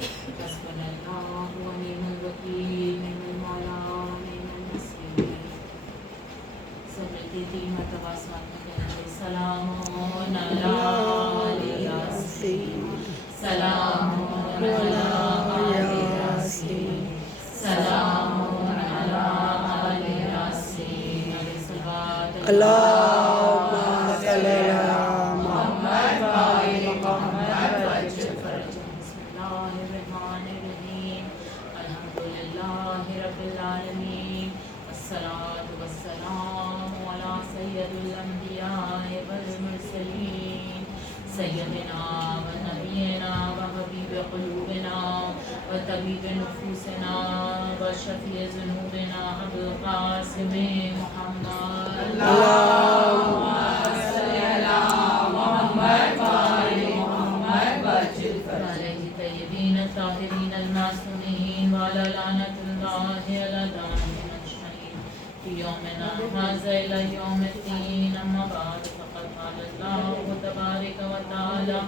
حسبنا الله ونعم الوكيل نعم المولى ونعم النصير. سب ملتے تین مرتبہ ساتھ میں کہیں گے سلام علی یاسین، سلام علی یاسین، سلام علی یاسین. اللہم صلی علی محمد وآل محمد وعجل فرجهم. بسم اللہ الرحمن الرحیم. الحمد للہ رب العالمین، والصلاة والسلام علی سید الانبیاء والمرسلین، سیدنا و نبینا و حبیب قلوبنا و طبیب نفوسنا و شفیع ذنوبنا ابو القاسم محمد. اللہم صلی علی محمد وآل محمد وعجل فرجهم. طیبین الطاہرین المعصومین وعلی لعنۃ اللہ علی اعدائهم اجمعین فی یومنا ھذا الی یوم الدین. اما بعد فقد قال اللہ تبارک و تعالی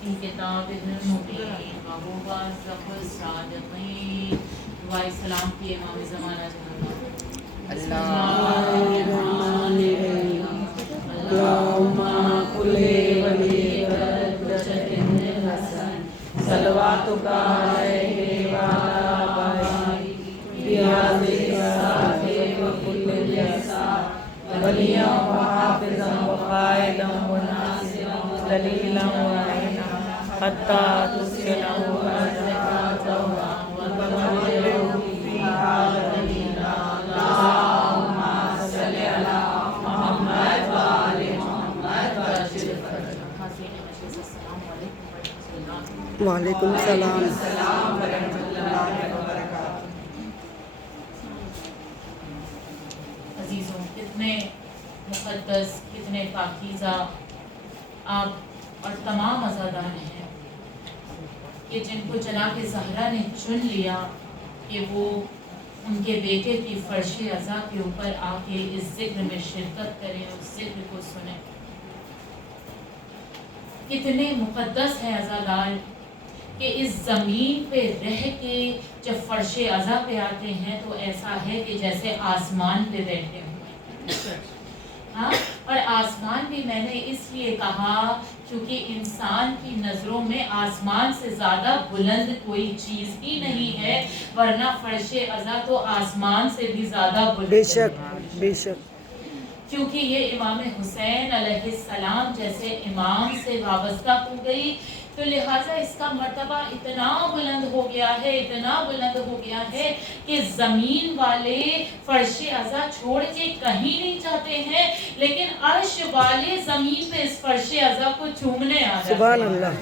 فی کتابہ المبین وهو اصدق الصادقین. دعائے سلام کی امام زمانہ جہاں اللہم کلی ولیک الحجۃ ابن الحسن صلواتک علیہ وعلی آبائہ فی ہذہ الساعۃ وکل ساعۃ ولیٰ وحافظا وقائدا وناصرا دلیلا وعینا حتی تسکنہ الزکاۃ وتطہرہ فیہا دلیلا. اللہم صلی علی محمد وآل محمد وعجل فرجهم. حاضرین مجلس السلام علیکم ورحمۃ اللہ. وعلیکم السلام. عزیزوں، کتنے مقدس، کتنے پاکیزہ آپ اور تمام عزادار ہیں کہ جن کو جناب زہرا نے چن لیا کہ وہ ان کے بیٹے کی فرش عزا کے اوپر آ کے اس ذکر میں شرکت کریں، اس ذکر کو سنیں. کتنے مقدس ہیں عزادار کہ اس زمین پہ رہ کے جب فرش عزا پہ آتے ہیں تو ایسا ہے کہ جیسے آسمان پہ بیٹھے ہوئے. ہاں، اور آسمان بھی میں نے اس لیے کہا کیونکہ انسان کی نظروں میں آسمان سے زیادہ بلند کوئی چیز ہی نہیں ہے، ورنہ فرش عزا تو آسمان سے بھی زیادہ بلند بے ہے. شک بے شک. کیونکہ یہ امام حسین علیہ السلام جیسے امام سے وابستہ ہو گئی تو لہٰذا اس کا مرتبہ اتنا بلند ہو گیا ہے، اتنا بلند ہو گیا ہے کہ زمین والے فرش عزا چھوڑ کے کہیں نہیں جاتے ہیں، لیکن عرش والے زمین پہ اس فرش عزا کو چومنے آ جاتے ہیں. سبحان اللہ.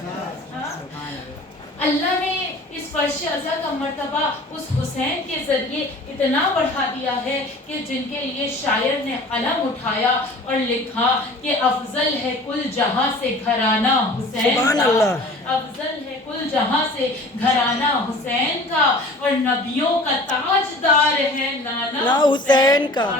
اللہ نے اس فرش عزا کا مرتبہ اس حسین کے ذریعے اتنا بڑھا دیا ہے کہ جن کے لیے شاعر نے قلم اٹھایا اور لکھا کہ افضل ہے کل جہاں سے گھرانہ حسین سبحان کا، اللہ. افضل ہے کل جہاں سے گھرانہ حسین کا، اور نبیوں کا تاجدار ہے نانا حسین کا.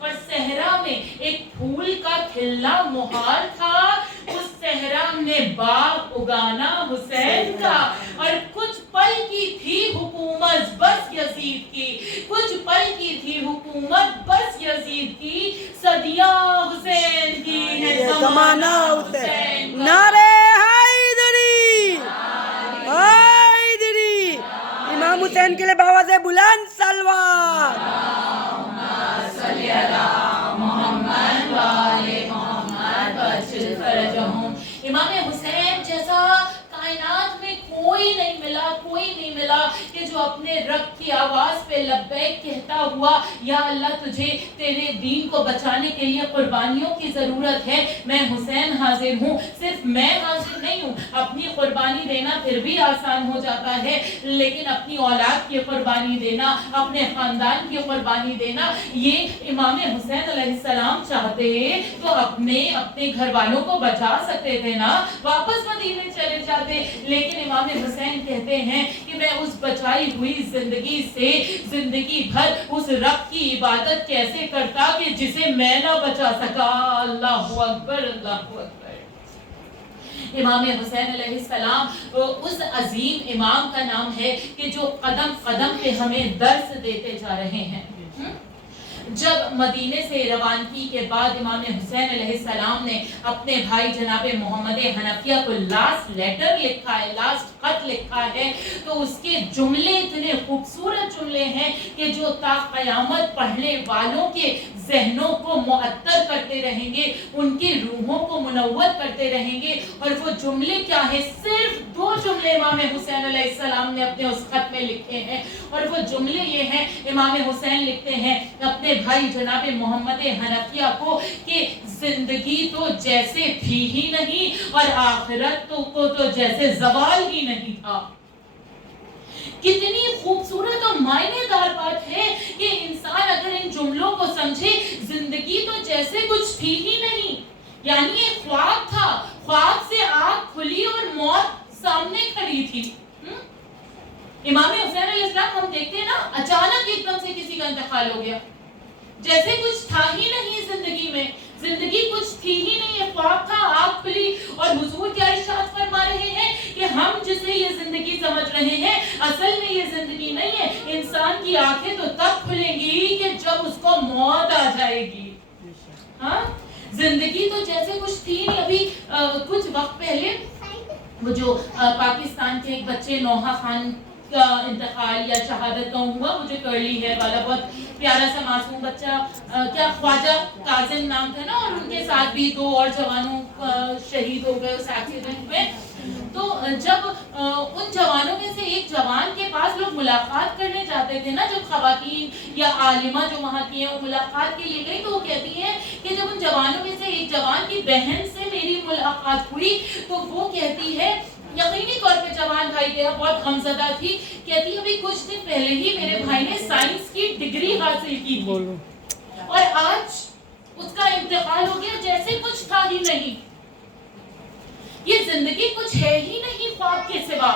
اور صحرا میں ایک پھول کا کھلنا مہار تھا، اس صحرا میں باغ اگانا حسین کا. اور کچھ پل کی تھی حکومت بس یزید کی، کچھ پل کی تھی حکومت بس یزید کی، صدیاں حسین کی ہے زمانہ حسین. نعرہ حیدری حیدری. امام حسین کے لیے بآواز بلند سلوات. صلی علی محمد وآل محمد وعجل فرجهم. امام حسین جیسا کائنات میں کوئی نہیں ملا، کوئی نہیں ملا کہ جو اپنے رب کی آواز پہ لبیک کہتا ہوا یا اللہ تجھے تیرے دین کو بچانے کے لیے قربانیوں کی ضرورت ہے، میں حسین حاضر ہوں. صرف میں حاضر نہیں ہوں، اپنی قربانی دینا پھر بھی آسان ہو جاتا ہے، لیکن اپنی اولاد کی قربانی دینا، اپنے خاندان کی قربانی دینا، یہ امام حسین علیہ السلام چاہتے تو اپنے گھر والوں کو بچا سکتے تھے نا، واپس مدینے چلے جاتے. لیکن امام حسین کہتے ہیں کہ میں اس بچائی ہوئی زندگی سے زندگی بھر اس رب کی عبادت کیسے کرتا کہ جسے میں نہ بچا سکا. اللہ اکبر، اللہ اکبر. امام حسین علیہ السلام اس عظیم امام کا نام ہے کہ جو قدم قدم پہ ہمیں درس دیتے جا رہے ہیں. جب مدینے سے روانگی کے بعد امام حسین علیہ السلام نے اپنے بھائی جناب محمد حنفیہ کو لاسٹ لیٹر لکھا ہے, لاسٹ خط لکھا ہے, تو اس کے جملے اتنے خوبصورت جملے ہیں کہ جو تا قیامت پڑھنے والوں کے ذہنوں کو معطر کرتے رہیں گے, ان کی روحوں کو منور کرتے رہیں گے. اور وہ جملے کیا ہے؟ صرف 2 جملے امام حسین علیہ السلام نے اپنے اس خط میں لکھے ہیں, اور وہ جملے یہ ہیں, امام حسین لکھتے ہیں اپنے بھائی جناب محمد حنفیہ کو کہ زندگی تو جیسے تھی ہی نہیں اور آخرت کو تو جیسے زوال ہی نہیں تھا. کتنی خوبصورت اور معنی دار بات ہے کہ انسان اگر ان جملوں کو سمجھے, زندگی تو جیسے کچھ تھی ہی نہیں, یعنی ایک خواب تھا, خواب سے آنکھ کھلی اور موت سامنے کھڑی تھی. امام حسین علیہ السلام ہم دیکھتے ہیں نا, اچانک ایک دم سے کسی کا انتقال ہو گیا, جیسے کچھ تھا ہی نہیں زندگی میں, زندگی کچھ تھی ہی نہیں, ایک خواب تھا, آنکھ کھلی. اور حضور کیا ارشاد فرما رہے ہیں کہ ہم جسے یہ زندگی سمجھ رہے ہیں اصل میں یہ زندگی نہیں ہے. انسان کی آنکھیں تو تب کھلیں گی کہ جب اس کو موت آ جائے گی. ہاں, زندگی تو جیسے کچھ تھی نہیں. ابھی کچھ وقت پہلے وہ جو پاکستان کے ایک بچے نوحہ خان کا انتقال یا شہادت کا ہوا, وہ جو کرلی ہے والا بہت پیارا سا معصوم بچہ, کیا خواجہ کاظم نام تھا نا, اور ان کے ساتھ بھی 2 اور جوانوں شہید ہو گئے اس ایکسیڈنٹ میں. تو جب ان جوانوں میں سے ایک جوان کے پاس لوگ ملاقات کرنے جاتے تھے نا, جب خواتین یا عالمہ جو وہاں کی ہیں وہ ملاقات کے لیے گئی, تو وہ کہتی ہیں کہ جب ان جوانوں میں سے ایک جوان کی بہن سے میری ملاقات ہوئی تو وہ کہتی ہے, یقینی طور پہ جوان بھائی گیا, بہت غمزدہ تھی, کہتی ابھی کچھ دن پہلے ہی میرے بھائی نے سائنس کی ڈگری حاصل کی تھی اور آج اس کا انتقال ہو گیا جیسے کچھ تھا ہی نہیں. یہ زندگی کچھ ہے ہی نہیں خواب کے سوا.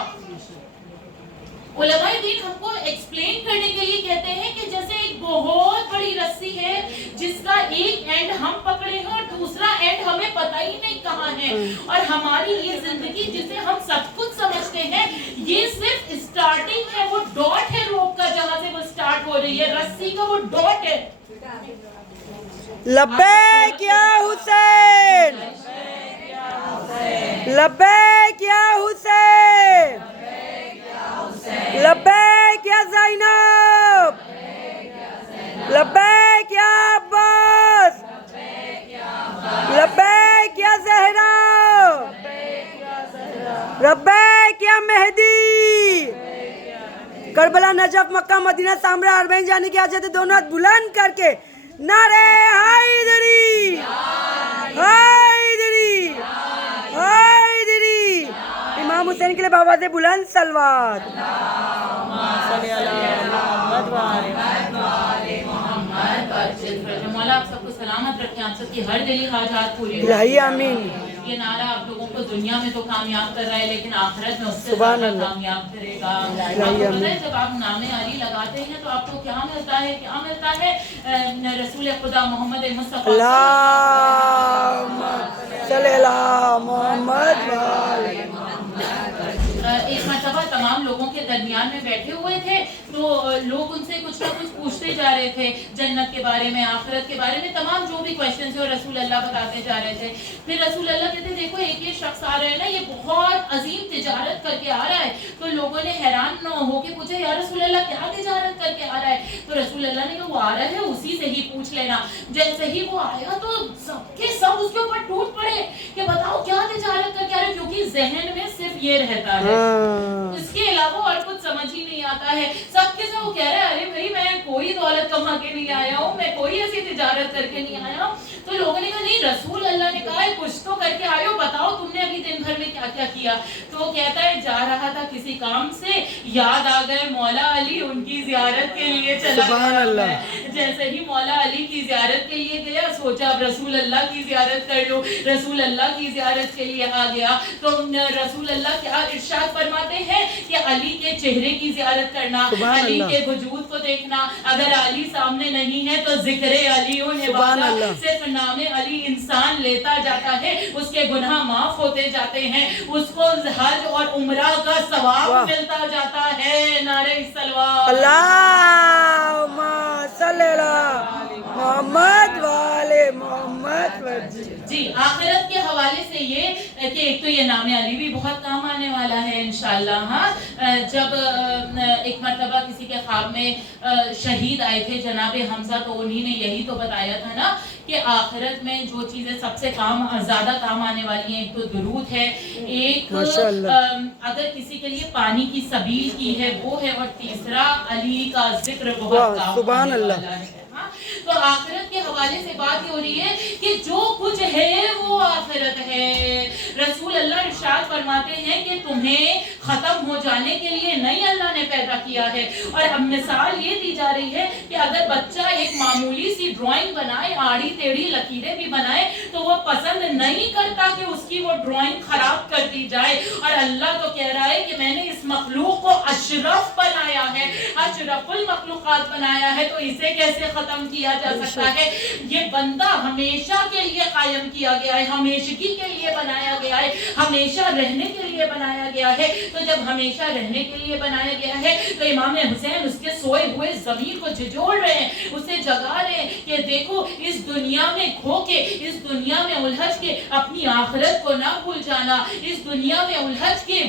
علماء دین ہم کو ایکسپلین کرنے کے لیے کہتے ہیں کہ جیسے ایک بہت بڑی رسی ہے جس کا ایک اینڈ ہم پکڑے ہیں اور دوسرا اینڈ ہمیں پتہ ہی نہیں کہاں ہے, اور ہماری یہ زندگی جسے ہم سب کچھ سمجھتے ہیں یہ صرف اسٹارٹنگ ہے, وہ ڈاٹ ہے روپ کا جہاں سے وہ اسٹارٹ ہو رہی ہے, رسی کا وہ ڈاٹ ہے. لبیک یا حسین, لبیک یا حسین, لبیک یا زینب, لبیک یا عباس, لبیک یا زہرا, لبیک یا مہدی. کربلا, نجف, مکہ, مدینہ, سامرا, اربعین جانے کی حاجت دونوں ہاتھ بلند کر کے نعرے حیدری, حیدری, حیدری. امام حسین کے لیے بابا سے بلند صلوات. مولا آپ سب کو سلامت رکھے, آپ سب کی ہر دلی حاجات پوری ہو. الہی آمین. یہ نعرہ آپ لوگوں کو دنیا میں تو کامیاب کر رہا ہے لیکن آخرت میں اس سے زیادہ کامیاب کرے گا. آپ کو پتہ ہے جب آپ نام علی لگاتے ہیں تو آپ کو کیا ملتا ہے؟ کیا ملتا ہے؟ رسول خدا محمد مصطفیٰ اللہم صلی علی محمد. ایک مرتبہ تمام لوگوں کے درمیان میں بیٹھے ہوئے تھے تو لوگ ان سے کچھ نہ کچھ پوچھتے جا رہے تھے, جنت کے بارے میں, آخرت کے بارے میں, تمام جو بھی کوشچن تھے, اور رسول اللہ بتاتے جا رہے تھے. پھر رسول اللہ کہتے دیکھو ایک یہ شخص آ رہا ہے نا, یہ بہت عظیم تجارت کر کے آ رہا ہے. تو لوگوں نے حیران نہ ہو کے پوچھا یا رسول اللہ کیا تجارت کر کے آ رہا ہے؟ تو رسول اللہ نے کہا وہ آ رہا ہے اسی سے ہی پوچھ لینا. جیسے ہی وہ آیا تو سب کے سب اس کے اوپر ٹوٹ پڑے کہ بتاؤ کیا تجارت کر کے آ رہا ہے, کیونکہ ذہن میں صرف یہ رہتا ہے, اس کے علاوہ اور کچھ سمجھ ہی نہیں آتا ہے. سب کے سب وہ کہہ رہے ہیں ارے بھائی میں کوئی دولت کما کے نہیں آیا ہوں, میں کوئی ایسی تجارت کر کے نہیں آیا ہوں. تو لوگوں نے کہا نہیں رسول اللہ نے کہا ہے کچھ تو کر کے آئے ہو, بتاؤ تم نے ابھی دن بھر میں کیا کیا کیا. تو وہ کہتا ہے جا رہا تھا کسی کام سے, یاد آ گئے مولا علی, ان کی زیارت کے لیے چلا گیا. جیسے ہی مولا علی کی زیارت کے لیے گیا سوچا اب رسول اللہ کی زیارت کر لو, رسول اللہ کی زیارت کے لیے آ گیا. تو رسول اللہ اللہ کیا ارشاد فرماتے ہیں کہ علی کے چہرے کی زیارت کرنا, علی کے وجود کو دیکھنا. اگر علی سامنے نہیں ہے تو ذکر علی صرف نام علی انسان لیتا جاتا ہے, اس کے گناہ معاف ہوتے جاتے ہیں, اس کو حج اور عمرہ کا ثواب ملتا جاتا ہے. نعرہ صلوات. اللہم صلی علی محمد والے محمد. جی آخرت کے حوالے سے یہ کہ ایک تو یہ نام علی بھی بہت کام آنے والا ہے انشاءاللہ. ہاں جب ایک مرتبہ کسی کے خواب میں شہید آئے تھے جناب حمزہ, تو انہی نے یہی تو بتایا تھا نا کہ آخرت میں جو چیزیں سب سے زیادہ کام آنے والی ہیں, ایک تو درود ہے, ایک اگر کسی کے لیے پانی کی سبیل کی ہے وہ ہے, اور تیسرا علی کا ذکر بہت کام آنے والا ہے. تو آخرت کے حوالے سے بات یہ ہو رہی ہے کہ جو کچھ ہے وہ آخرت ہے. رسول اللہ ارشاد فرماتے ہیں کہ تمہیں ختم ہو جانے کے لیے نہیں اللہ نے پیدا کیا ہے. اور اب مثال یہ دی جا رہی ہے کہ اگر بچہ ایک معمولی سی ڈرائنگ بنائے, آڑی ٹیڑھی لکیریں بھی بنائے, تو وہ پسند نہیں کرتا کہ اس کی وہ ڈرائنگ خراب کر دی جائے. اور اللہ تو کہہ رہا ہے کہ میں نے اس مخلوق کو اشرف بنایا ہے, اشرف المخلوقات بنایا ہے, تو اسے کیسے ختم کیا جا سکتا ہے؟ یہ بندہ ہمیشہ کے لیے قائم کیا گیا ہے, ہمیشگی کے لیے بنایا گیا ہے, ہمیشہ رہنے کے لیے بنایا گیا ہے. تو جب ہمیشہ رہنے کے لیے بنایا گیا ہے تو امام حسین اس کے سوئے ہوئے ضمیر کو جھنجھوڑ رہے ہیں, اسے جگا رہے ہیں کہ دیکھو اس دنیا میں کھو کے, اس دنیا میں الجھ کے اپنی آخرت کو نہ بھول جانا, اس دنیا میں الجھ کے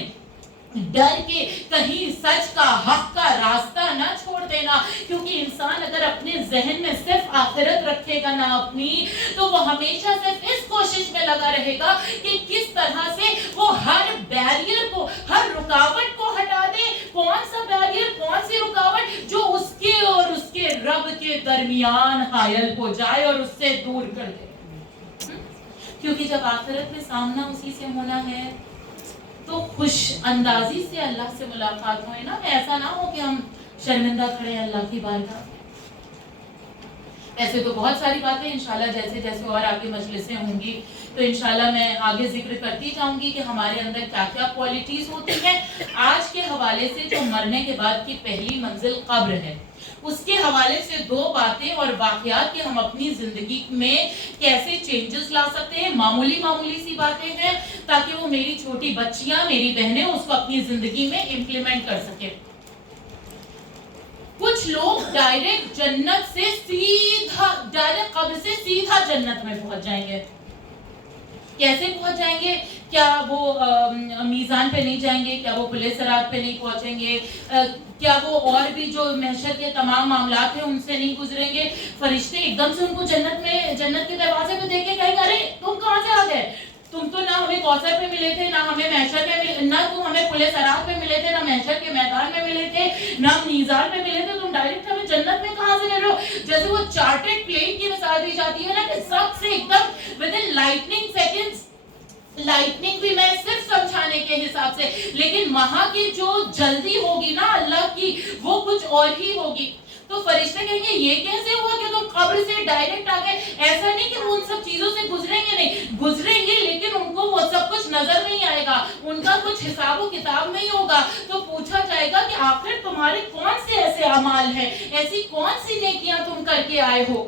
ڈر کے کہیں سچ کا حق کا راستہ نہ چھوڑ دینا. کیونکہ انسان اگر اپنے ذہن میں صرف آخرت رکھے گا نہ اپنی, تو وہ ہمیشہ صرف اس کوشش میں لگا رہے گا کہ کس طرح سے وہ ہر بیریئر کو, ہر رکاوٹ کو ہٹا دے. کون سا بیریئر, کون سی رکاوٹ جو اس کے اور اس کے رب کے درمیان حائل ہو جائے اور اس سے دور کر دے. کیونکہ جب آخرت میں سامنا اسی سے ہونا ہے تو خوش اندازی سے اللہ سے ملاقات ہوئے نا. ایسا نہ ہو کہ ہم شرمندہ کھڑے ہیں اللہ کی بارگاہ. ایسے تو بہت ساری باتیں انشاءاللہ جیسے جیسے اور آگے مجلسیں ہوں گی تو انشاءاللہ میں آگے ذکر کرتی جاؤں گی کہ ہمارے اندر کیا کیا کوالٹیز ہوتی ہیں. آج کے حوالے سے جو مرنے کے بعد کی پہلی منزل قبر ہے, اس کے حوالے سے دو باتیں اور واقعات کہ ہم اپنی زندگی میں کیسے چینجز لا سکتے ہیں. معمولی سی باتیں ہیں تاکہ وہ میری چھوٹی بچیاں, میری بہنیں اس کو اپنی زندگی میں امپلیمنٹ کر سکیں. کچھ لوگ ڈائریکٹ جنت سے سیدھا, ڈائریکٹ قبر سے سیدھا جنت میں پہنچ جائیں گے. کیسے پہنچ جائیں گے؟ کیا وہ میزان پہ نہیں جائیں گے؟ کیا وہ پولیس صراط پہ نہیں پہنچیں گے؟ کیا وہ اور بھی جو محشر کے تمام معاملات ہیں ان سے نہیں گزریں گے؟ فرشتے ایک دم سے ان کو جنت کے دروازے پہ دیکھ کے کہیں ارے تم کہاں سے آ گئے؟ تم تو نہ ہمیں کوثر پہ ملے تھے, نہ ہمیں محشر میں نہ تم ہمیں پولیس صراط پہ ملے تھے, نہ محشر کے میدان میں ملے تھے, نہ میزان پہ ملے تھے, تم ڈائریکٹ ہمیں جنت میں کہاں سے لے رہے ہو؟ جیسے وہ چارٹڈ پلین کی مثال دی جاتی ہے نا کہ سب سے ایک دم ودن لائٹننگ سیکنڈز. لائٹننگ بھی میں صرف سمجھانے کے حساب سے, لیکن وہاں کی جو جلدی ہوگی نا اللہ کی وہ کچھ اور ہی ہوگی. تو فرشتے کہیں گے یہ کیسے ہوا کہ تم قبر سے ڈائریکٹ آ گئے؟ ایسا نہیں کہ وہ ان سب چیزوں سے گزریں گے, نہیں گزریں گے, لیکن ان کو وہ سب کچھ نظر نہیں آئے گا, ان کا کچھ حساب و کتاب نہیں ہوگا. تو پوچھا جائے گا کہ آخر تمہارے کون سے ایسے اعمال ہیں, ایسی کون سی نیکیاں تم کر کے آئے ہو.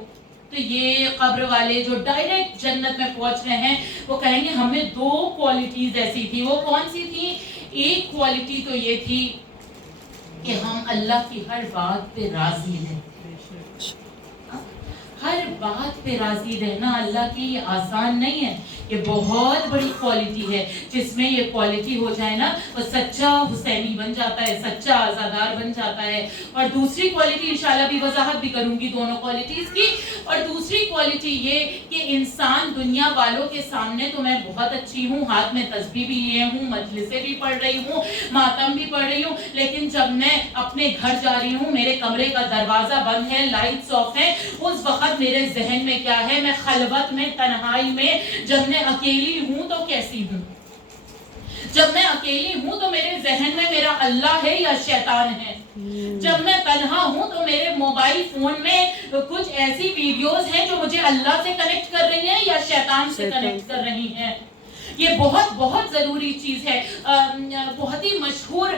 تو یہ قبر والے جو ڈائریکٹ جنت میں پہنچ رہے ہیں وہ کہیں گے ہمیں دو کوالٹیز ایسی تھی. وہ کون سی تھی؟ ایک کوالٹی تو یہ تھی کہ ہم اللہ کی ہر بات پہ راضی ہیں. ہر بات پہ راضی رہنا اللہ کی یہ آسان نہیں ہے, یہ بہت بڑی کوالٹی ہے. جس میں یہ کوالٹی ہو جائے نا وہ سچا حسینی بن جاتا ہے, سچا آزادار بن جاتا ہے. اور دوسری کوالٹی انشاءاللہ بھی وضاحت بھی کروں گی دونوں کوالٹیز کی. اور دوسری کوالٹی یہ کہ انسان دنیا والوں کے سامنے تو میں بہت اچھی ہوں, ہاتھ میں تسبیح بھی لیے ہوں, مجلسیں بھی پڑھ رہی ہوں, ماتم بھی پڑھ رہی ہوں, لیکن جب میں اپنے گھر جا رہی ہوں, میرے کمرے کا دروازہ بند ہے, لائٹس آف ہیں, اس وقت میرے ذہن میں کیا ہے؟ میں خلوت میں, تنہائی میں, جب میں اکیلی ہوں تو کیسی ہوں؟ جب میں اکیلی ہوں تو میرے ذہن میں میرا اللہ ہے یا شیطان ہے؟ جب میں تنہا ہوں تو میرے موبائل فون میں کچھ ایسی ویڈیوز ہیں جو مجھے اللہ سے کنیکٹ کر رہی ہیں یا شیطان سے کنیکٹ کر رہی ہیں؟ یہ بہت بہت ضروری چیز ہے. بہت ہی مشہور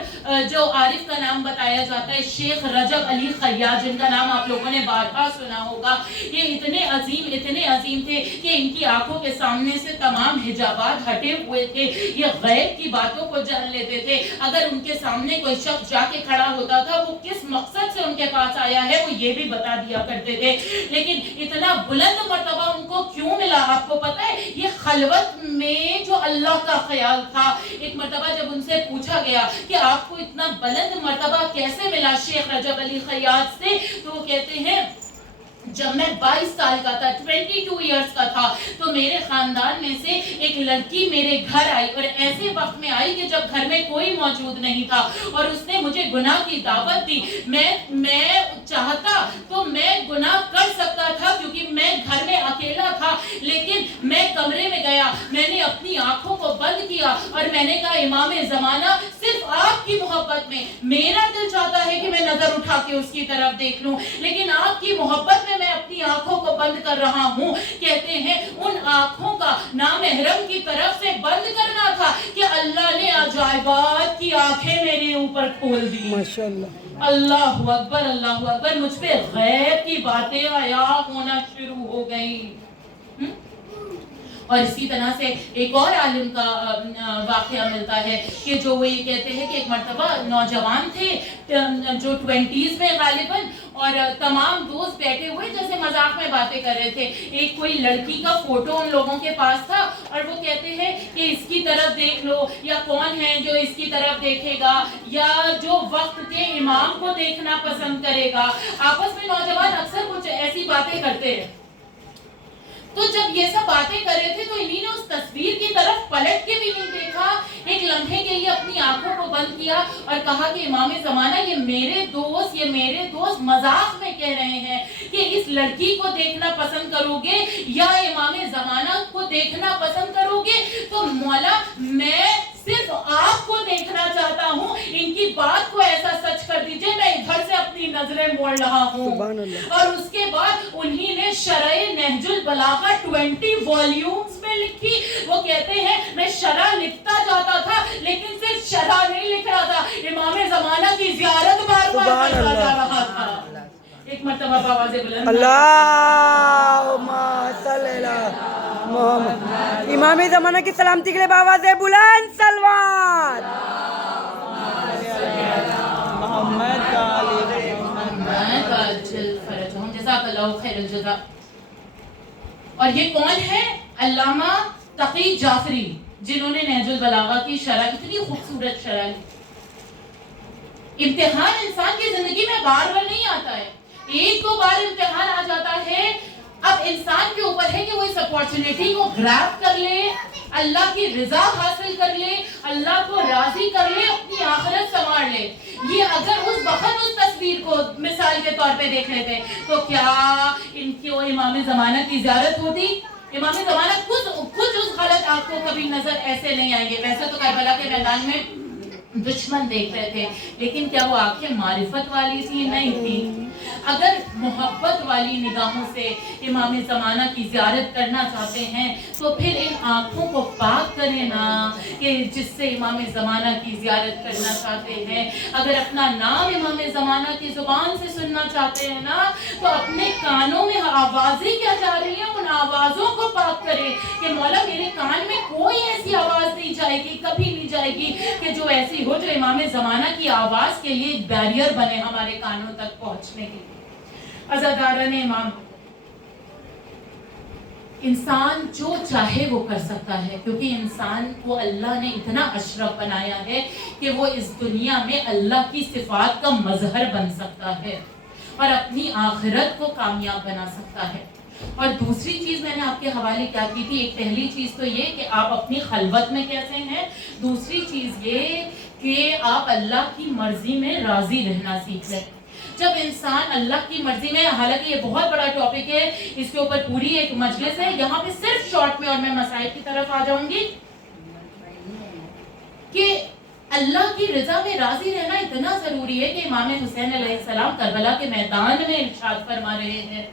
جو عارف کا نام بتایا جاتا ہے شیخ رجب علی خیاط، جن کا نام آپ لوگوں نے بارہا سنا ہوگا. یہ اتنے عظیم تھے کہ ان کی آنکھوں کے سامنے سے تمام حجابات ہٹے ہوئے تھے. یہ غیب کی باتوں کو جان لیتے تھے. اگر ان کے سامنے کوئی شخص جا کے کھڑا ہوتا تھا وہ کس مقصد سے ان کے پاس آیا ہے وہ یہ بھی بتا دیا کرتے تھے. لیکن اتنا بلند مرتبہ ان کو کیوں ملا آپ کو پتا ہے؟ یہ خلوت میں جو اللہ کا خیال تھا. ایک مرتبہ جب ان سے پوچھا گیا کہ آپ کو اتنا بلند مرتبہ کیسے ملا شیخ رجب علی خیاط سے، تو وہ کہتے ہیں جب میں 22 سال کا تھا، 22 ایئرز کا تھا، تو میرے خاندان میں سے ایک لڑکی میرے گھر آئی، اور ایسے وقت میں آئی کہ جب گھر میں کوئی موجود نہیں تھا، اور اس نے مجھے گناہ کی دعوت دی. میں چاہتا تو میں گناہ کر سکتا تھا کیونکہ میں گھر میں اکیلا تھا، لیکن میں کمرے میں گیا، میں نے اپنی آنکھوں کو بند کیا اور میں نے کہا امام زمانہ صرف آپ کی محبت میں میرا دل چاہتا ہے کہ میں نظر اٹھا کے اس کی طرف دیکھ لوں، لیکن آپ کی محبت میں اپنی آنکھوں کو بند کر رہا ہوں. کہتے ہیں ان آنکھوں کا نامحرم کی طرف سے بند کرنا تھا کہ اللہ نے عجائبات کی آنکھیں میرے اوپر کھول دی. ماشاءاللہ، اللہ اکبر، اللہ اکبر. مجھ پہ غیب کی باتیں عیا ہونا شروع ہو گئی. اور اسی طرح سے ایک اور عالم کا واقعہ ملتا ہے کہ جو وہ یہ کہتے ہیں کہ ایک مرتبہ نوجوان تھے جو 20s میں غالباً، اور تمام دوست بیٹھے ہوئے جیسے مذاق میں باتیں کر رہے تھے. ایک کوئی لڑکی کا فوٹو ان لوگوں کے پاس تھا اور وہ کہتے ہیں کہ اس کی طرف دیکھ لو، یا کون ہے جو اس کی طرف دیکھے گا، یا جو وقت کے امام کو دیکھنا پسند کرے گا. آپس میں نوجوان اکثر کچھ ایسی باتیں کرتے ہیں. تو جب یہ سب باتیں کر رہے تھے تو انہی نے اس تصویر کی طرف پلٹ کے بھی نہیں دیکھا. ایک لمحے کے لیے اپنی آنکھوں کو بند کیا اور کہا کہ امام زمانہ یہ میرے دوست مذاق میں کہہ رہے ہیں کہ اس لڑکی کو دیکھنا پسند کرو گے یا امام زمانہ کو دیکھنا پسند کرو گے؟ تو مولا میں صرف آپ کو دیکھنا چاہتا ہوں، ان کی بات کو ایسا سچ کر دیجئے میں ادھر سے اپنی نظریں موڑ رہا ہوں. اور اس کے بعد انہی نے شرح نہج البلاغہ 20 والیومز میں لکھی. وہ کہتے ہیں میں شرح لکھتا جاتا تھا لیکن صرف شرح نہیں لکھ رہا تھا، امام زمانہ کی زیارت بار بار کرتا جا رہا تھا. ایک مرتبہ آواز بلند اللہم صلی اللہ محمد. امام زمانہ کی سلامتی کے لیے آواز بلند صلوات. محمد کا علی جزاک اللہ خیر الجزا. اور یہ کون ہے؟ علامہ تقی جعفری، جنہوں نے نہج البلاغہ کی شرح، اتنی خوبصورت شرح لی. امتحان انسان کی زندگی میں بار بار نہیں آتا ہے، ایک دو بار امتحان آ جاتا ہے. اب انسان کے اوپر ہے کہ وہ اس اپورچونٹی کو گریب کر لے، اللہ کی رضا حاصل کر لے، اللہ کو راضی کر لے، اپنی آخرت سنوار لے. یہ اگر اس وقت اس تصویر کو مثال کے طور پہ دیکھ لیتے تو کیا ان کی امام زمانہ کی زیارت ہوتی؟ امام زمانہ کچھ اس غلط آپ کو کبھی نظر ایسے نہیں آئیں گے. ویسے تو کربلا کے میدان میں دشمن دیکھ رہے تھے، لیکن کیا وہ آنکھیں معرفت والی تھی؟ نہیں تھی. اگر محبت والی نگاہوں سے امام زمانہ کی زیارت کرنا چاہتے ہیں تو پھر ان آنکھوں کو پاک کریں نا کہ جس سے امام زمانہ کی زیارت کرنا چاہتے ہیں. اگر اپنا نام امام زمانہ کی زبان سے سننا چاہتے ہیں نا تو اپنے کانوں میں آوازیں کیا جا رہی ہیں ان آوازوں کو پاک کریں کہ مولا میرے کان میں کوئی ایسی آواز نہیں جائے گی، کبھی نہیں جائے گی کہ جو ایسی ہو جو امام زمانہ کی آواز کے لیے بیریئر بنے ہمارے کانوں تک پہنچنے کی. عزاداران امام، انسان جو چاہے وہ کر سکتا ہے کیونکہ انسان کو اللہ نے اتنا اشرف بنایا ہے کہ وہ اس دنیا میں اللہ کی صفات کا مظہر بن سکتا ہے اور اپنی آخرت کو کامیاب بنا سکتا ہے. اور دوسری چیز میں نے آپ کے حوالے کیا کی تھی، ایک پہلی چیز تو یہ کہ آپ اپنی خلوت میں کیسے ہیں، دوسری چیز یہ کہ آپ اللہ کی مرضی میں راضی رہنا سیکھ لیں. جب انسان اللہ کی مرضی میں، حالانکہ یہ بہت بڑا ٹاپک ہے، اس کے اوپر پوری ایک مجلس ہے، یہاں پہ صرف شارٹ میں اور میں مسائل کی طرف آ جاؤں گی کہ اللہ کی رضا میں راضی رہنا اتنا ضروری ہے کہ امام حسین علیہ السلام کربلا کے میدان میں ارشاد فرما رہے ہیں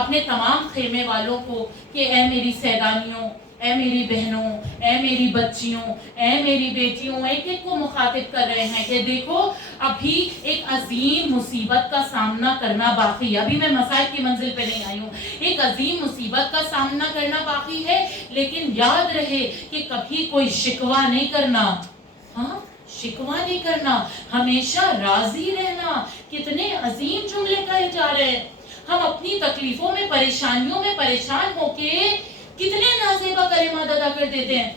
اپنے تمام خیمے والوں کو کہ اے میری سیدانیوں، اے میری بہنوں، اے میری بچیوں، اے میری بیٹیوں، ایک ایک کو مخاطب کر رہے ہیں کہ دیکھو ابھی ایک عظیم مصیبت کا سامنا کرنا باقی ہے. ابھی میں مسائل کی منزل پہ نہیں آئی ہوں. ایک عظیم مصیبت کا سامنا کرنا باقی ہے، لیکن یاد رہے کہ کبھی کوئی شکوہ نہیں کرنا. ہاں، شکوہ نہیں کرنا، ہمیشہ راضی رہنا. کتنے عظیم جملے کہے جا رہے ہیں. ہم اپنی تکلیفوں میں، پریشانیوں میں پریشان ہو کے کتنے نازیبا کلمات ادا کر دیتے ہیں.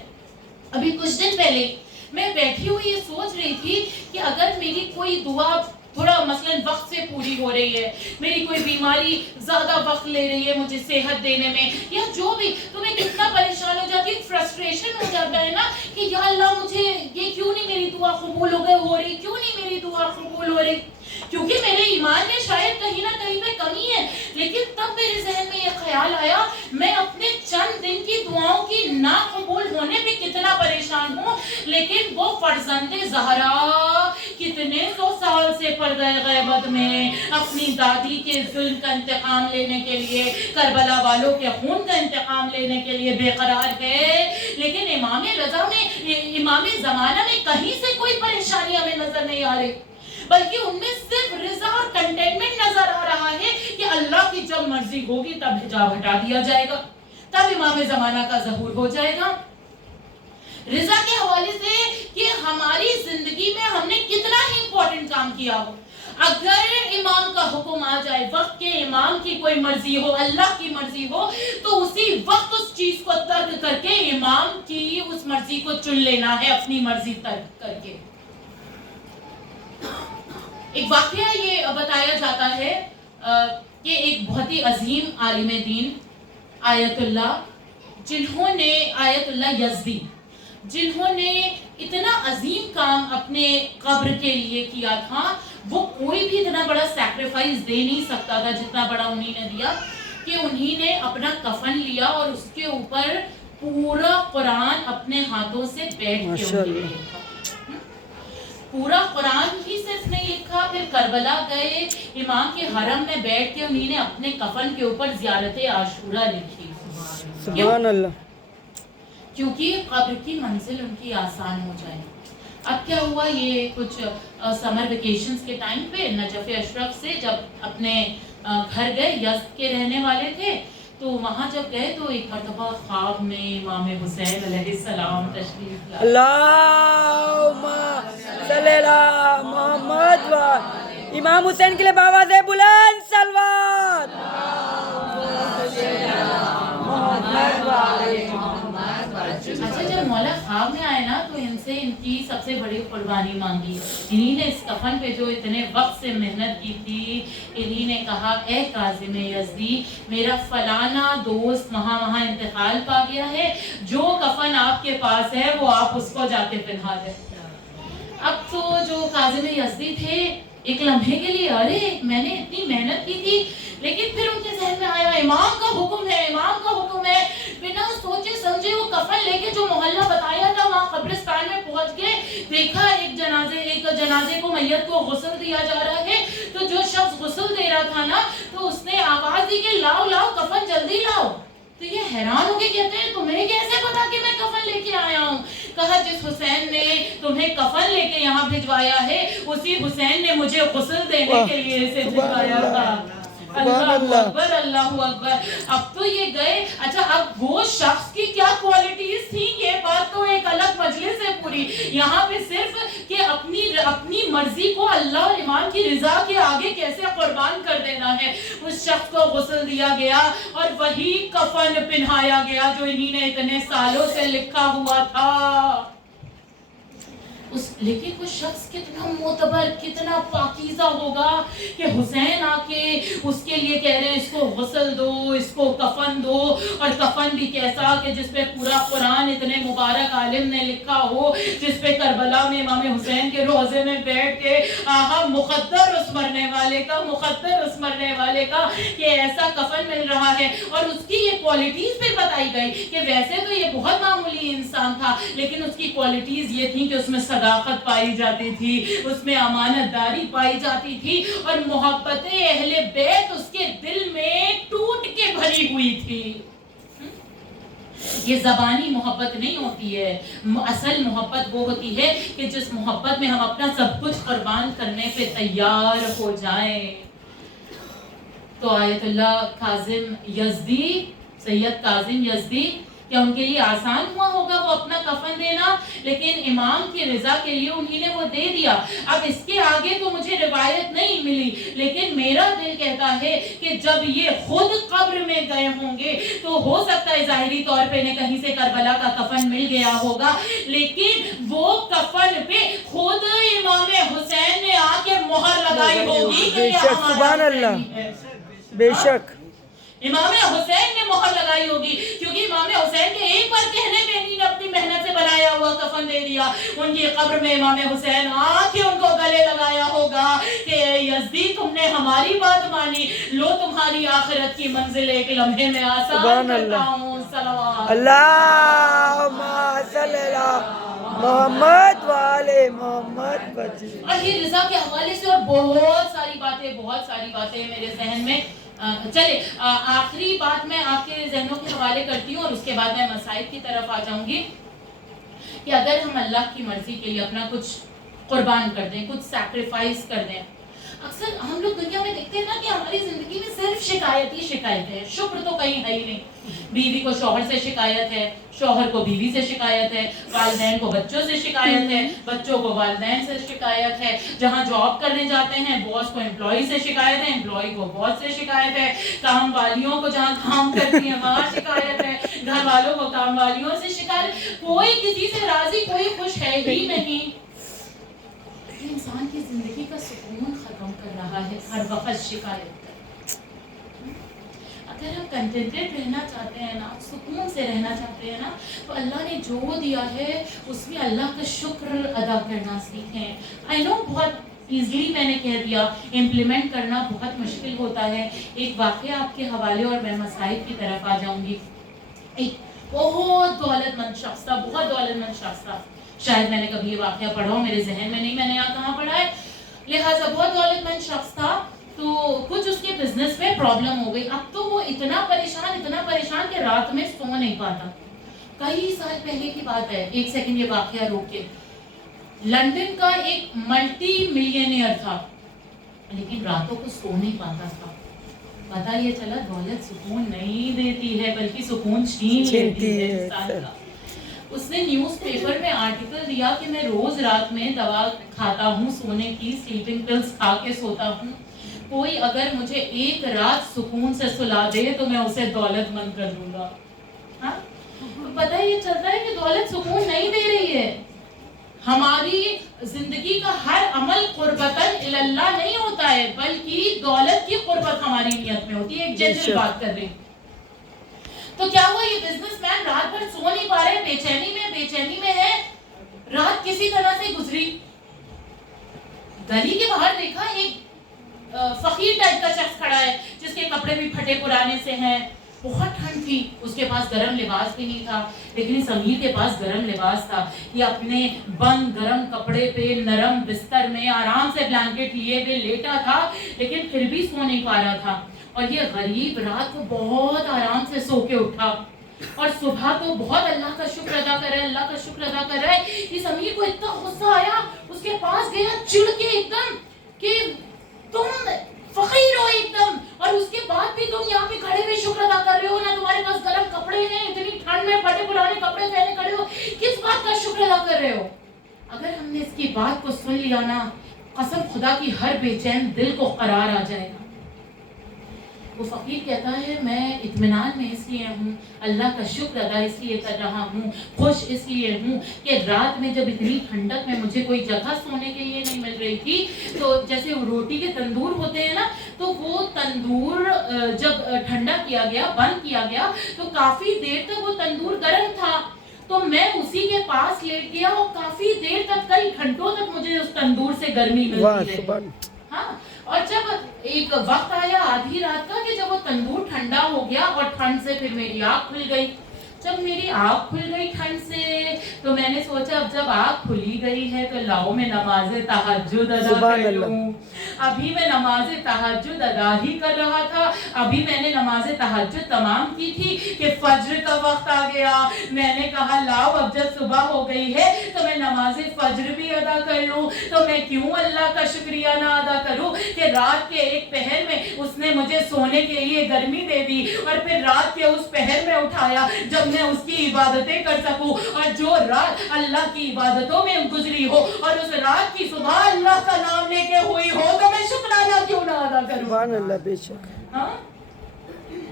ابھی کچھ دن پہلے میں بیٹھی ہوئی یہ سوچ رہی تھی کہ اگر میری کوئی دعا تھوڑا مثلاً وقت سے پوری ہو رہی ہے، میری کوئی بیماری زیادہ وقت لے رہی ہے مجھے صحت دینے میں، یا جو بھی، تو میں کتنا پریشان ہو جاتی ہوں. فرسٹریشن ہو جاتا ہے نا کہ یا اللہ مجھے یہ کیوں نہیں میری دعا قبول ہو رہی، کیوں نہیں میری دعا قبول ہو رہی. کیونکہ میرے ایمان میں شاید کہیں نہ کہیں پہ کمی ہے. لیکن تب میرے ذہن میں یہ خیال آیا میں اپنے چند دن کی دعاؤں کی نہ قبول ہونے پہ کتنا پریشان ہوں، لیکن وہ فرزند زہرا کتنے 100 سال سے پردہ غیبت میں اپنی دادی کے ظلم کا انتقام لینے کے لیے، کربلا والوں کے خون کا انتقام لینے کے لیے بے قرار ہے. لیکن امام رضا میں، امام زمانہ میں کہیں سے کوئی پریشانی ہمیں نظر نہیں آ رہی، بلکہ ان میں صرف رضا اور کنٹینٹمنٹ نظر آ رہا ہے کہ اللہ کی جب مرضی ہوگی تب حجاب ہٹا دیا جائے گا، تب امام زمانہ کا ظہور ہو جائے گا. رضا کے حوالے سے کہ ہماری زندگی میں ہم نے کتنا ہی امپورٹنٹ کام کیا ہو، اگر امام کا حکم آ جائے، وقت کے امام کی کوئی مرضی ہو، اللہ کی مرضی ہو، تو اسی وقت اس چیز کو ترک کر کے امام کی اس مرضی کو چن لینا ہے، اپنی مرضی ترک کر کے. ایک واقعہ یہ بتایا جاتا ہے کہ ایک بہت ہی عظیم عالم دین آیت اللہ یزدی، جنہوں نے اتنا عظیم کام اپنے قبر کے لیے کیا تھا، وہ کوئی بھی اتنا بڑا سیکریفائس دے نہیں سکتا تھا جتنا بڑا انہی نے دیا، کہ انہی نے اپنا کفن لیا اور اس کے اوپر پورا قرآن اپنے ہاتھوں سے بیٹھ کے لکھا. پورا قرآن ہی صرف نہیں لکھا، پھر کربلا گئے، امام کے حرم میں بیٹھ کے انہی نے اپنے کفن کے اوپر زیارت عاشورہ لکھی. سبحان اللہ. کیونکہ قبر کی منزل ان کی آسان ہو جائے. اب کیا ہوا، یہ کچھ سمر ویکیشنز کے ٹائم پہ نجف اشرف سے جب اپنے گھر گئے، یزد کے رہنے والے تھے، تو وہاں جب گئے تو ایک مرتبہ خواب میں امام حسین علیہ السلام تشریف لائے. اللہم صلی اللہ محمد و امام حسین کے لیے باواز بلند صلوات. اچھا، جب مولا خواب میں آئے نا تو ان سے ان کی سب سے بڑی قربانی مانگی. انہی نے اس کفن پہ جو اتنے وقت سے محنت کی تھی، انہی نے کہا اے کاظم یزدی، میرا فلانا دوست وہاں انتقال پا گیا ہے، جو کفن آپ کے پاس ہے وہ آپ اس کو جا کے پہنا دیں. اب تو جو کاظم یزدی تھے ایک لمحے کے لیے، ارے میں نے اتنی محنت کی تھی، لیکن پھر ان کے ذہن میں آیا امام کا حکم ہے، امام کا حکم ہے. بنا سوچے سمجھے وہ کفن لے کے جو محلہ بتایا تھا وہاں قبرستان میں پہنچ گئے. دیکھا ایک جنازے کو، میت کو غسل دیا جا رہا ہے، تو جو شخص غسل دے رہا تھا نا تو اس نے آواز دی کہ لاؤ لاؤ کفن جلدی لاؤ. تو یہ حیران ہو کے کہتے ہیں تمہیں کیسے پتا کہ میں کفن لے کے آیا ہوں؟ کہا جس حسین نے تمہیں کفن لے کے یہاں بھجوایا ہے، اسی حسین نے مجھے غسل دینے کے لیے اسے بھجوایا تھا. اللہ اکبر، اللہ اکبر. اب تو یہ گئے. اچھا، اب وہ شخص کی کیا کوالٹیز تھی، یہ بات تو ایک الگ مجلس ہے پوری. یہاں پہ صرف کہ اپنی مرضی کو اللہ اور امام کی رضا کے آگے کیسے قربان کر دینا ہے. اس شخص کو غسل دیا گیا اور وہی کفن پہنایا گیا جو انہی نے اتنے سالوں سے لکھا ہوا تھا. لیکن وہ شخص کتنا معتبر، کتنا پاکیزہ ہوگا کہ حسین آ کے اس کے لیے کہہ رہے ہیں اس کو غسل دو، اس کو کفن دو. اور کفن بھی کیسا کہ جس پہ پورا قرآن اتنے مبارک عالم نے لکھا ہو، جس پہ کربلا میں امام حسین کے روضے میں بیٹھ کے آہا مقدر اس مرنے والے کا کہ ایسا کفن مل رہا ہے. اور اس کی یہ کوالٹیز پہ بتائی گئی کہ ویسے تو یہ بہت معمولی انسان تھا، لیکن اس کی کوالٹیز یہ تھیں کہ اس میں صداقت پائی جاتی تھی، اس میں امانت داری پائی جاتی تھی، اور محبت اہل بیت اس کے دل میں ٹوٹ کے بھری ہوئی تھی. یہ زبانی محبت نہیں ہوتی ہے. اصل محبت وہ ہوتی ہے کہ جس محبت میں ہم اپنا سب کچھ قربان کرنے پہ تیار ہو جائیں. تو آیت اللہ کاظم یزدی، سید کاظم یزدی، کیا ان کے لیے آسان ہوا ہوگا وہ اپنا کفن دینا؟ لیکن امام کی رضا کے لیے انہی نے وہ دے دیا. اب اس کے آگے تو مجھے روایت نہیں ملی، لیکن میرا دل کہتا ہے کہ جب یہ خود قبر میں گئے ہوں گے تو ہو سکتا ہے ظاہری طور پہ انہیں کہیں سے کربلا کا کفن مل گیا ہوگا، لیکن وہ کفن پہ خود امام حسین نے آ کے مہر لگائی ہوگی کہ یہ ہمارا سبحان اللہ، حسین ہے. بے شک امام حسین نے مہر لگائی ہوگی، کیونکہ امام حسین کے ایک بار کہنے پہ انہی نے اپنی محنت سے بنایا ہوا کفن دے دیا. ان کی قبر میں امام حسین آ کے ان کو گلے لگایا ہوگا کہ اے یزدی تم نے ہماری بات مانی، لو تمہاری آخرت کی منزل ایک لمحے میں آسان کرتا ہوں. صلوات اللہم صلی اللہ محمد والے محمد. اور یہ رضا کے حوالے سے اور بہت ساری باتیں میرے ذہن میں. چلے آخری بات میں آپ کے ذہنوں کے حوالے کرتی ہوں اور اس کے بعد میں مسائل کی طرف آ جاؤں گی کہ اگر ہم اللہ کی مرضی کے لیے اپنا کچھ قربان کر دیں، کچھ سیکریفائس کر دیں. اکثر ہم لوگ دنیا میں دیکھتے ہیں نا کہ ہماری زندگی میں صرف شکایت ہی شکایت ہے، شکر تو کہیں ہے ہی نہیں. بیوی کو شوہر سے شکایت ہے، شوہر کو بیوی سے شکایت ہے، والدین کو بچوں سے شکایت ہے، بچوں کو والدین سے شکایت ہے، جہاں جاب کرنے جاتے ہیں باس کو امپلائی سے شکایت ہے، امپلائی کو باس سے شکایت ہے، کام والیوں کو جہاں کام کرتی ہیں وہاں شکایت ہے، گھر والوں کو کام والیوں سے شکایت. کوئی کسی سے راضی، کوئی خوش ہے ہی نہیں. انسان کی زندگی کا سکون ختم کر رہا ہے ہر وقت شکایت کر. اگر ہم کنٹینٹڈ رہنا چاہتے ہیں نا، سکون سے رہنا چاہتے ہیں نا، تو اللہ نے جو دیا ہے اس میں اللہ کا شکر ادا کرنا سیکھیں. آئی نو بہت ایزلی میں نے کہہ دیا، امپلیمنٹ کرنا بہت مشکل ہوتا ہے. ایک واقعہ آپ کے حوالے اور میں مسائل کی طرف آ جاؤں گی. ایک بہت دولت مند شخص تھا، بہت دولت مند شخص تھا. شاید میں نے کبھی یہ واقعہ پڑھا ہو، میرے ذہن میں نہیں، میں نے یہاں کہاں پڑھا ہے. لہٰذا بہت دولت مند شخص تھا، تو کچھ اس کے بزنس میں پرابلم ہو گئی. اب تو وہ اتنا پریشان کہ رات میں سو نہیں پاتا. کئی سال پہلے کی بات ہے، ایک سیکنڈ یہ واقعہ روک کے. لندن کا ایک ملٹی ملینئر تھا، لیکن راتوں کو سو نہیں پاتا تھا. پتہ یہ چلا دولت سکون نہیں دیتی ہے بلکہ سکون چھین لیتی ہے انسان کا. اس نے نیوز پیپر میں آرٹیکل دیا کہ میں روز رات میں دوا کھاتا ہوں سونے کی، سلیپنگ پلز کھا کے سوتا ہوں. کوئی اگر مجھے ایک رات سکون سے سلا دے تو میں اسے دولت مند کر دوں گا. ہاں پتہ یہ چلتا ہے کہ دولت سکون نہیں دے رہی ہے. ہماری زندگی کا ہر عمل قربتاً اللہ نہیں ہوتا ہے، بلکہ دولت کی قربت ہماری نیت میں ہوتی ہے. ایک جنرل بات کر رہی. تو کیا ہوا، یہ بزنس مین رات بھر سو نہیں پا رہے، بے چینی میں ہے. رات کسی طرح سے گزری، گلی کے باہر دیکھا ایک فقیر ٹائپ کا شخص کھڑا ہے جس کے کپڑے بھی پھٹے پرانے سے ہیں. بہت ٹھنڈ تھی، اس کے پاس گرم لباس بھی نہیں تھا، لیکن اس امیر کے پاس گرم لباس تھا. یہ اپنے بند گرم کپڑے پہ نرم بستر میں آرام سے بلینکٹ لیے ہوئے لیٹا تھا، لیکن پھر بھی سو نہیں پا رہا تھا. اور یہ غریب رات کو بہت آرام سے سو کے اٹھا اور صبح تو بہت اللہ کا شکر ادا کر رہا ہے. اس امیر کو اتنا غصہ آیا، اس کے پاس گیا چڑ کے ایک دم کہ تم فقیر ہو ایک دم، اور اس کے بعد بھی تم یہاں پہ کھڑے ہوئے شکر ادا کر رہے ہو، نہ تمہارے پاس گرم کپڑے ہیں، اتنی ٹھنڈ میں پھٹے پرانے کپڑے پہنے کھڑے ہو، کس بات کا شکر ادا کر رہے ہو؟ اگر ہم نے اس کی بات کو سن لیا نا، قسم خدا کی ہر بے چین دل کو قرار آ جائے گا. وہ فقیر کہتا ہے میں اطمینان میں اس لیے ہوں، اللہ کا شکر ادا اس لیے کر رہا ہوں، خوش اس لیے ہوں کہ رات میں جب اتنی ٹھنڈک میں مجھے کوئی جگہ سونے کے لیے نہیں مل رہی تھی، تو جیسے روٹی کے تندور ہوتے ہیں نا، تو وہ تندور جب ٹھنڈا کیا گیا، بند کیا گیا، تو کافی دیر تک وہ تندور گرم تھا. تو میں اسی کے پاس لیٹ گیا اور کافی دیر تک، کئی گھنٹوں تک مجھے اس تندور سے گرمی ملتی رہی. ہاں، اور جب ایک وقت آیا آدھی رات کا کہ جب وہ تندور ٹھنڈا ہو گیا اور ٹھنڈ سے پھر میری آنکھ کھل گئی. جب میری آنکھ کھل گئی ٹھنڈ سے تو میں نے سوچا اب جب آنکھ کھلی گئی ہے تو لاؤ میں نماز تہجد ادا کر لوں. ابھی میں نماز تہجد ادا ہی کر رہا تھا, ابھی میں نے نماز تہجد تمام کی تھی کہ فجر کا وقت آ گیا. میں نے کہا لاؤ اب جب صبح ہو گئی ہے تو میں نماز فجر بھی ادا کر لوں. تو میں کیوں اللہ کا شکریہ نہ ادا کروں کہ رات کے ایک پہر میں اس نے مجھے سونے کے لیے گرمی دے دی, اور پھر رات کے اس پہر میں اٹھایا جب میں اس کی عبادتیں کر سکوں. اور جو رات اللہ کی عبادتوں میں گزری ہو اور اس رات کی صبح اللہ کا نام لے کے ہوئی ہو تو میں شکرانہ کیوں نہ ادا کروں. سبحان اللہ, بے شک. ہاں,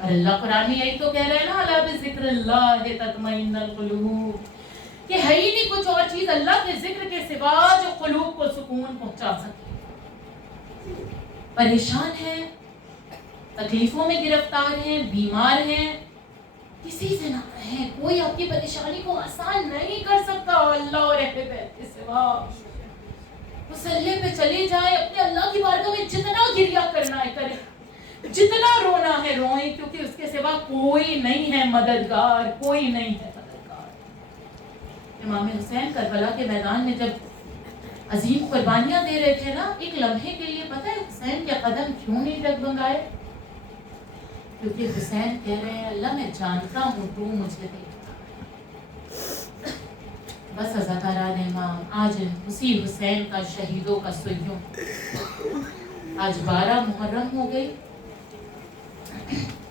اللہ قرآن میں یہی تو کہہ رہے ہیں نا, الا بذکر اللہ تطمئن القلوب, کہ ہے ہی نہیں کچھ اور چیز اللہ کے ذکر کے سوا جو قلوب کو سکون پہنچا سکے. پریشان ہیں, تکلیفوں میں گرفتار ہیں, بیمار ہیں, کسی سے نہ کہیں, کوئی آپ کی پریشانی کو آسان نہیں کر سکتا اللہ اور اہل بیت کے سوا. مصلی پہ چلے جائیں, اپنے اللہ کی بارگاہ میں جتنا گریہ کرنا ہے کریں, جتنا رونا ہے روئیں, کیونکہ اس کے سوا کوئی نہیں ہے مددگار, کوئی نہیں ہے مددگار. امام حسین کربلا کے میدان میں جب عظیم قربانیاں دے رہے تھے نا, ایک لمحے کے لیے پتہ ہے حسین کے قدم کیوں نہیں ڈگمگائے؟ کیونکہ حسین کہہ رہے ہیں اللہ میں جانتا ہوں تو مجھے دیکھتا ہے. بس عزاداران امام, آج اسی حسین کا شہیدوں کا سیوں, آج 12 محرم ہو گئی.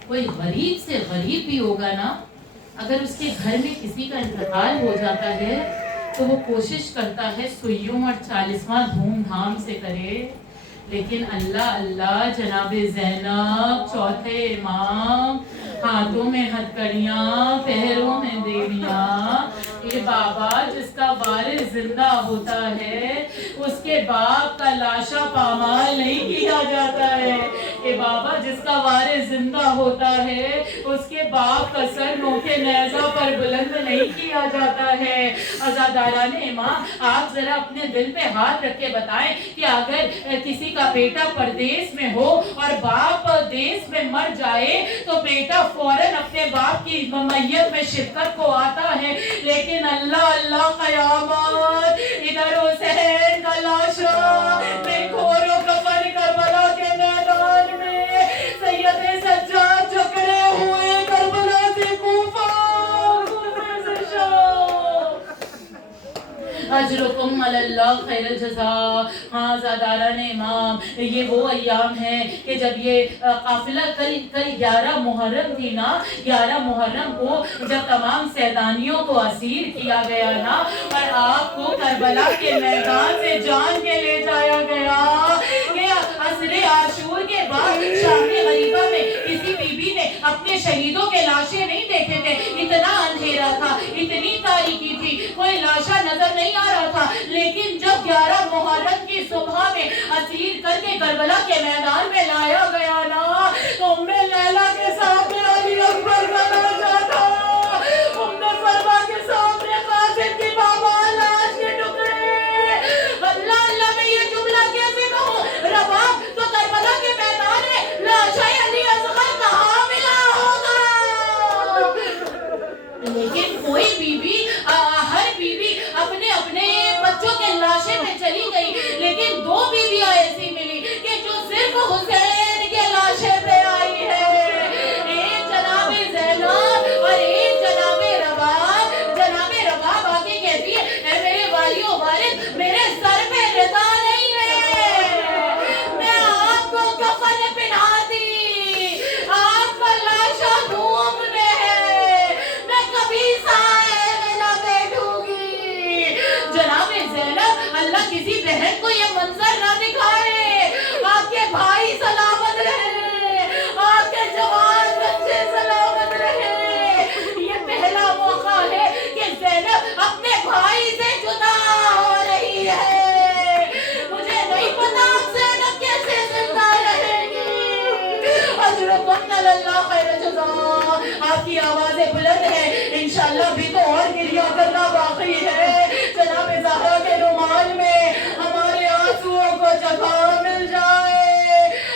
کوئی غریب سے غریب بھی ہوگا نا, اگر اس کے گھر میں کسی کا انتقال ہو جاتا ہے تو وہ کوشش کرتا ہے سیوں اور 40واں دھوم دھام سے کرے. لیکن اللہ جناب زینب چوتھے امام, ہاتھوں میں ہتکڑیاں, پیروں میں دیویاں. یہ بابا جس کا وارث زندہ ہوتا ہے اس کے باپ کا لاشا پامال نہیں کیا جاتا ہے. یہ بابا جس کا وارث زندہ ہوتا ہے اس کے باپ کا سر نوکے نیزہ پر بلند نہیں کیا جاتا ہے. عزاداران امام, آپ ذرا اپنے دل پہ ہاتھ رکھ کے بتائیں کہ اگر کسی کا بیٹا پردیس میں ہو اور باپ دیس میں مر جائے تو بیٹا فوراً اپنے باپ کی میت میں شرکت کو آتا ہے, لیکن اللہ قیامت ادھر حسین کا لاشا میں کھوروں کفن کربلا کے میدان میں سید سجاد جکڑے ہوئے کربلا سے کوفہ سے شام. اجرکم علی اللہ خیر الجزاء. ہاں زاداران امام, یہ وہ ایام ہیں کہ جب یہ قافلہ کل 11 محرم تھی نا, 11 محرم کو جب تمام سیدانیوں کو اسیر کیا گیا نا اور آپ کو کربلا کے میدان سے جان کے لے جایا گیا کہ عصر عاشور کے بعد شام غریبہ میں کسی بی بی نے اپنے شہیدوں کے لاشیں نہیں دیکھے تھے. اتنا اندھیرا تھا, اتنی تاریکی تھی, کوئی لاشا نظر نہیں آ رہا تھا. لیکن جب 11 محرم کی صبح میں اسیر کر کے کربلا کے میدان میں لایا گیا نا تو ام لیلا کے سامنے علی اکبر کا لاشا تھا, ام فرما کے سامنے قاسم کی بابا لاش کے ٹکڑے. اللہ میں یہ جملہ کیسے کہوں, رباب تو کربلا کے میدان میں لاشا علی اصغر کہاں ملا ہوگا. لیکن کوئی بیوی, ہر بیوی اپنے اپنے بچوں کے لاشیں میں چلی گئی, لیکن 2 بیویاں ایسی ملی کہ جو صرف حسین کے لاشے پہ آئی ہے. ایک جناب زینب اور ایک جناب رباب. جناب رباب آگے کہتی ہے اے میرے والیوں وارث, میرے سر پہ رضا نہیں ہے, میں آپ کو کفن پہناتی, آپ کا لاشا دھوم میں ہے, میں کبھی سائے میں نہ بیٹھوں گی. جناب زینب, اللہ کسی بہن کو یہ منظر نہ دکھائے. آپ کے بھائی سلامت رہے, آپ کے جوان بچے سلامت رہے. یہ پہلا موقع ہے کہ زینب اپنے بھائی سے جدا ہو رہی ہے. مجھے نہیں پتا زینب کیسے زندہ رہے گی. اجرکم علی اللہ خیر الجزاء. آپ کی آوازیں بلند ہیں, انشاءاللہ بھی تو اور گریہ کرنا باقی ہے. جناب زہرا کے رومال میں ہمارے آنسوؤں کو جگہ مل جائے.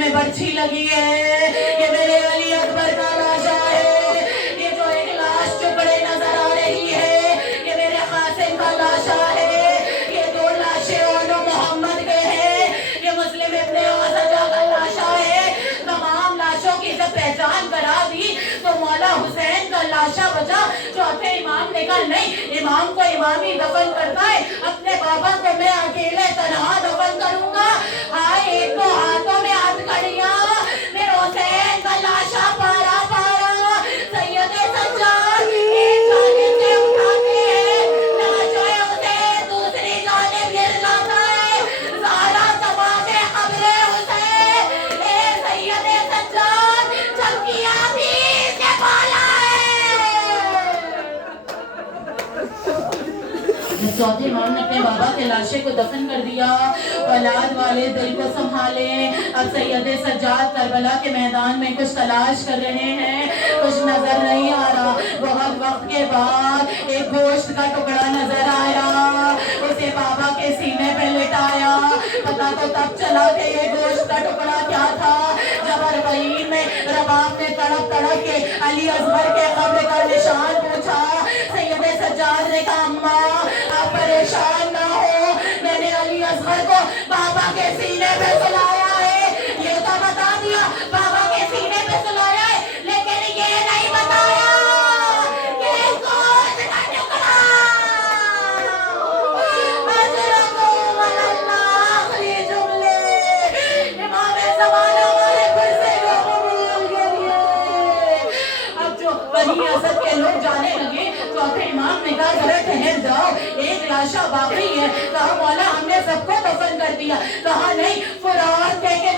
میں برچھی لگی ہے، یہ میرے علی اکبر کا لاشا ہے، یہ جو ایک لاش ٹکڑے نظر آ رہی ہے یہ میرے قاسم کا لاشا ہے، یہ دو لاشیں اونو محمد کے ہیں، یہ مسلم ابن اوسجا کا لاشا ہے۔ تمام لاشوں کی جب پہچان کرا دی تو مولا حسین کا لاشا بچا۔ چوتھے امام نے کہا نہیں، امام کو امامی دفن کرتا ہے، اپنے بابا کو میں اکیلے تنہا دفن کروں گا۔ ہائے ایک تو ہاتھوں میں ہاتھ کڑیاں، میرے حسین کا لاشا پارا پارا، سید سجاد ایک جانب سے اٹھاتے ہیں، لاشا حسین دوسری جانب گر جاتا ہے، زہرا تماشے قبر حسین، اے سید سجاد چمکیا بھی سے بالا ہے۔ چوتھے امام نے اپنے بابا کے لاشے کو دفن کر دیا۔ اولاد والے دل کو سنبھالیں، اب سید سجاد کربلا کے میدان میں کچھ تلاش کر رہے ہیں، کچھ نظر نہیں آ رہا۔ بہت وقت کے بعد ایک گوشت کا ٹکڑا نظر آیا، اسے بابا کے سینے پہ لٹایا۔ پتہ تو تب چلا کہ یہ گوشت کا ٹکڑا کیا تھا جب اربعین میں رباب نے تڑپ تڑپ کے علی اصغر کے قبر کا نشان پوچھا۔ سید سجاد نے کہا اماں آپ پریشان نہ ہو، میں نے علی اصغر کو بابا کے سینے پہ سلایا ہے، یہ تو بتا دیا بابا کے سینے پہ سلایا ہے، لیکن یہ نہیں بتایا کہ گوشت کا ٹکڑا اجرکم اللہ آخری جملے امام زمانہ ہمارے پھر سے قبول کریے۔ اب جو بنی اسد کے لوگ جانے لگے، چوتھے امام نے کہا ذرا ٹھہر جاؤ، ایک لاشا باقی ہے۔ کہا مولا ہم نے سب کو دفن کر دیا۔ کہا نہیں، فرات کہہ کے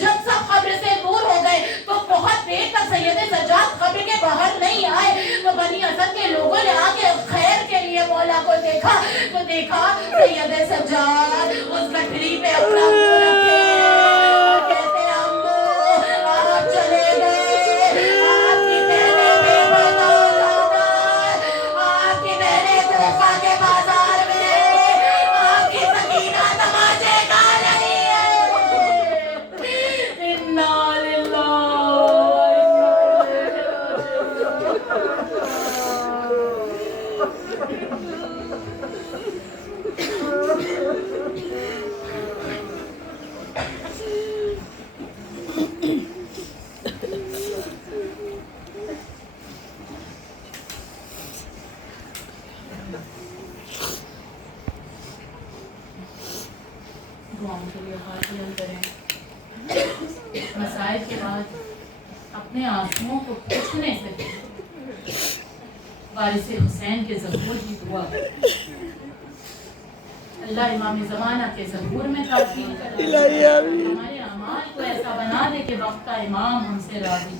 جب سب قبر سے دور ہو گئے تو بہت دیر تک سید سجاد قبر کے باہر نہیں آئے، تو بنی اسد کے لوگوں نے آگے خیر کے لیے مولا کو دیکھا تو دیکھا سید سجاد اس گٹھری پہ اپنا منہ رکھے اور کہتے امو آپ چلے گئے، آپ کی بہنیں بے پردہ ہو جانا، آپ کی بہنیں کوفہ کے بازار میں، آپ کی سکینہ تماشے کھا رہی ہے۔ دعاؤں کے لیے ہاتھ بلند کریں۔ مسائل کے بعد اپنے آنسوؤں کو پوچھنے سے وارث حسین کے ظہور کی دعا، اللہ امام زمانہ کے ظہور میں تاثیر کرے، ہمارے اعمال کو ایسا بنا دے کہ وقت کا امام ہم سے راضی،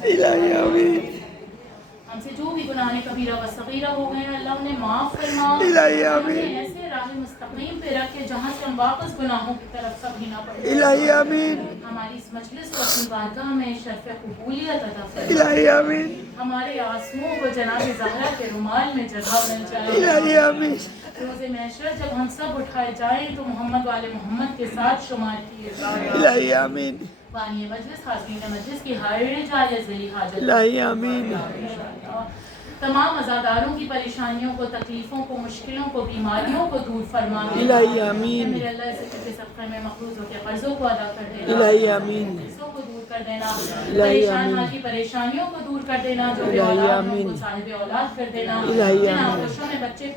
ہم سے جو بھی گناہ کبیرہ و صغیرہ ہو گئے ہیں اللہ انہیں معاف فرما، ہمیں ایسے راہ مستقیم پہ رکھے جہاں سے ہم واپس گناہوں کی طرف کبھی نہ پڑیں، ہماری اس مجلس کو اپنی بارگاہ میں شرف قبولیت عطا فرما، ہمارے آنسوؤں کو جناب زہرا کے رومال میں جگہ مل جائے، روز محشر جب ہم سب اٹھائے جائیں تو محمد والے محمد کے ساتھ شمار کیے جائیں، بانی مجلس حاضرین مجلس کی ہائر جائے ذلی حاجت، تمام عزاداروں کی پریشانیوں کو، تکلیفوں کو، مشکلوں کو، بیماریوں کو دور فرما دے، میرے اللہ ذکر کے صدقے میں مقروض ہو کے قرضوں کو ادا کر دینا، قرضوں کو دور کر دینا، پریشان حال کی پریشانیوں کو دور کر دینا، جو بے اولاد ہوں کو صاحب اولاد کر دینا، جن آغوشوں میں بچے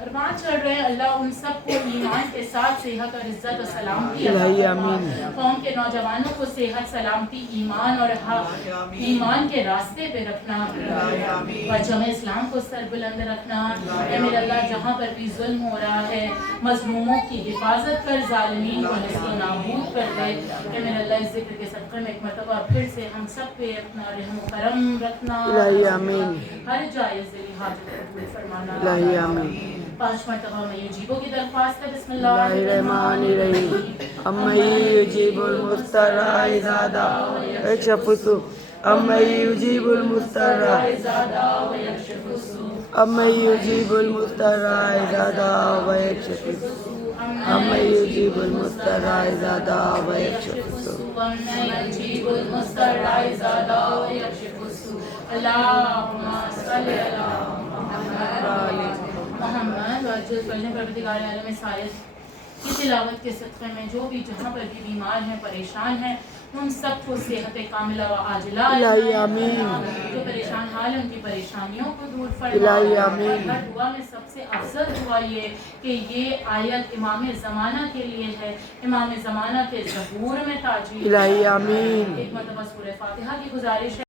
فرمان چل رہے ہیں اللہ ان سب کو ایمان کے ساتھ صحت اور عزت و سلامتی عطا الہی فرما۔ آمین۔ قوم کے نوجوانوں کو صحت سلامتی ایمان اور حق ایمان کے راستے پہ رکھنا، پرچم اسلام کو سر بلند رکھنا۔ اے میرے اللہ جہاں پر بھی ظلم ہو رہا ہے مظلوموں کی حفاظت کر، ظالمین کو نست و نابود کر دے۔ اے میرے اللہ اس ذکر کے صدقے میں ایک مرتبہ پھر سے ہم سب پہ اپنا رحم و کرم رکھنا، الہی آمین۔ ہر جائز دلی حاجت قبول فرمانا۔ الہی آمین۔ 5 مرتبہ میں یجیبوں کی درخواست ہے۔ بسم اللہ اللہ الرحمن الرحیم امی یجیب المضطر اذا دعا ویکشف السوء امی یجیب المضطر امی یجیب المضطر اذا دعا ویکشف السوء امی یجیب المضطر اذا دعا ویکشف السوء یجیب المضطر اذا دعا ویکشف السوء۔ اللہم صلی علی محمد وجل پڑھنے پروردگار عالم سائر کی تلاوت کے صدقے میں جو بھی جہاں پر بھی بیمار ہیں پریشان ہیں ان سب کو صحت کاملہ و عاجلہ الہی آمین۔ جو پریشان حال ہیں ان کی پریشانیوں کو دور فرما۔ الہی آمین۔ ہر دعا میں سب سے افضل دعا یہ کہ یہ آیت امام زمانہ کے لیے ہے، امام زمانہ کے ظہور میں تاجیل۔ الہی آمین۔ ایک مرتبہ سورہ فاتحہ کی گزارش ہے۔